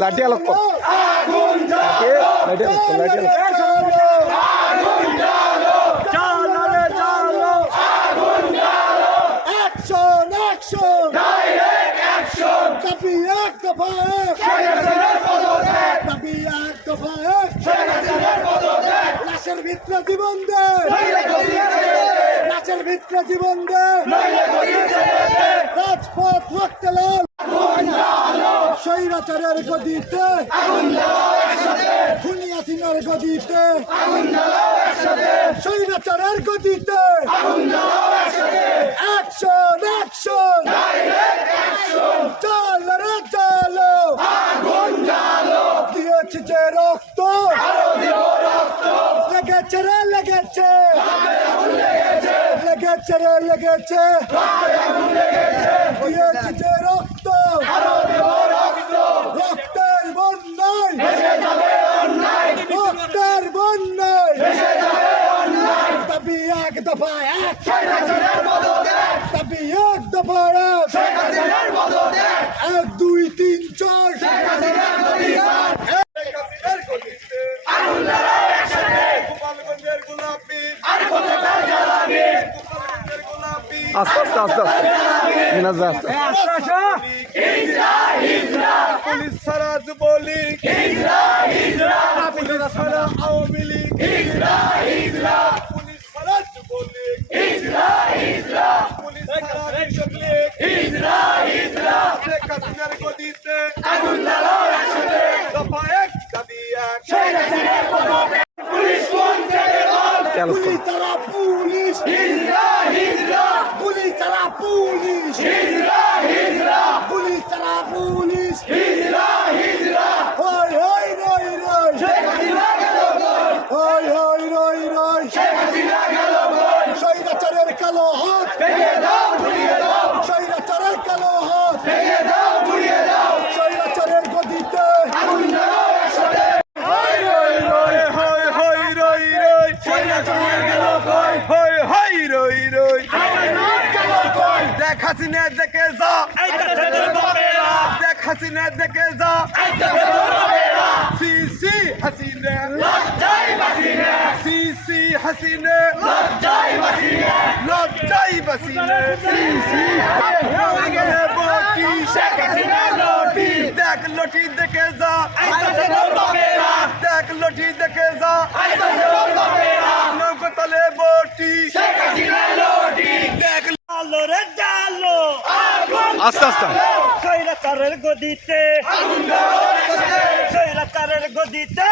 লাঠি আলোক লাঠি আলোক লাঠি আলোক দাবি এক দফা লাশের ভিতরে জীবন দে। লাশের ভিতরে জীবন দে। রাজপথ রক্তে লাল। স্বৈরাচারের গদিতে। খুনিয়া সিংহের গদিতে। স্বৈরাচারের গদিতে। অ্যাকশন অ্যাকশন চল রে চলো। দিয়েছে যে রক্ত লেগেছে রে লেগেছে। লেগেছে রে, লেগেছে। দিয়েছে যে রক্ত। রক্তের বন্যায়। রক্তের বন্যায়। দাবি এক দফা এক। এক দফা দুই তিন চার গোপালগঞ্জের গোলাপি গোপালগঞ্জের গোলাপি আস্তে আস্তে। মিনাজ আস্তে পুলিশ ছাড়া যুবলীগ পুলিশ ছাড়া আওয়ামী লীগ পুলিশ ছাড়া যুবলীগ পুলিশ ছাড়া কৃষক লীগ শেখ হাসিনার গদিতে দফা এক দাবি এক চালু কর। Police police police. Police. Police ছাড়া পুলিশ। হই হই রই রই। হই হই রই রই। স্বৈরাচারের কালো হাত স্বৈরাচারের কালো হাত স্বৈরাচারের গদিতে হই রই রই হই হই রই রই স্বৈরাচারের কালো কই হই হই রই রই দেখ হাসিনা দেখে যা। দেখ হাসিনা দেখে যা। সি সি হাসিনা। সি সি হাসিনা লজ্জাই বাসিনা লটি দেখ লটি দেখে যা। দেখ লটি দেখে যা। নৌকতলে বটি দেখ জালো রে জালো আস্তে আস্তে। স্বৈরাচারের গদিতে। স্বৈরাচারের গদিতে।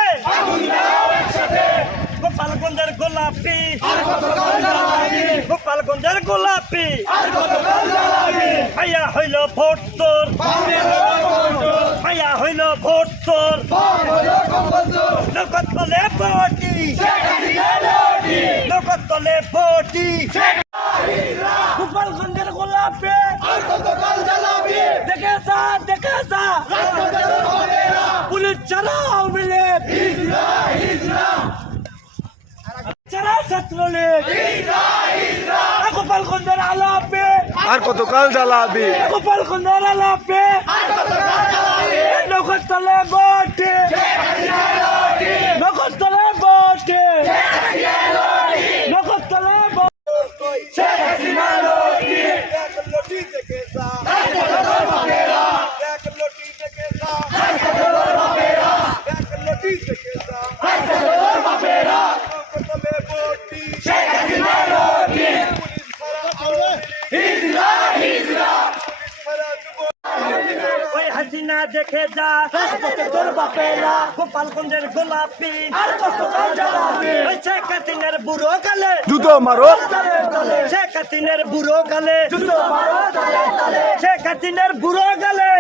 গোপালগঞ্জের গোলাপি। গোপালগঞ্জের গোলাপি। ভাইয়া হইল ভোট তোর ভাইয়া হইল ভোট তোর নগদ তলে নগদ তলে বটি গোপালগঞ্জের গোলাপি যা দেখে যা পুলিশ ছাড়া আওয়ামী লীগ ছাড়া ছাত্রলীগ গোপালগঞ্জের আলাপে আর কতকাল জ্বালাবি গোপালগঞ্জের আলাপে নগদ তলে বটে নগদ তলে বটে নগদ তলে বটে দেখ লটি দেখে যা দেখ লটি দেখে যা দেখ লটি দেখে যা নৌকতলে বটি পুলিশ ছাড়া আওয়ামী লীগ পুলিশ ছাড়া যুবলীগ ওই হাসিনা দেখে যা। তোর বাপেরা। গোপালগঞ্জের গোলাপি। আর কত জলাপি ওই শেখ হাসিনার বুড়ো গালে। জুতো মারো। শেখ হাসিনার বুড়ো গালে। শেখ হাসিনার বুড়ো গালে।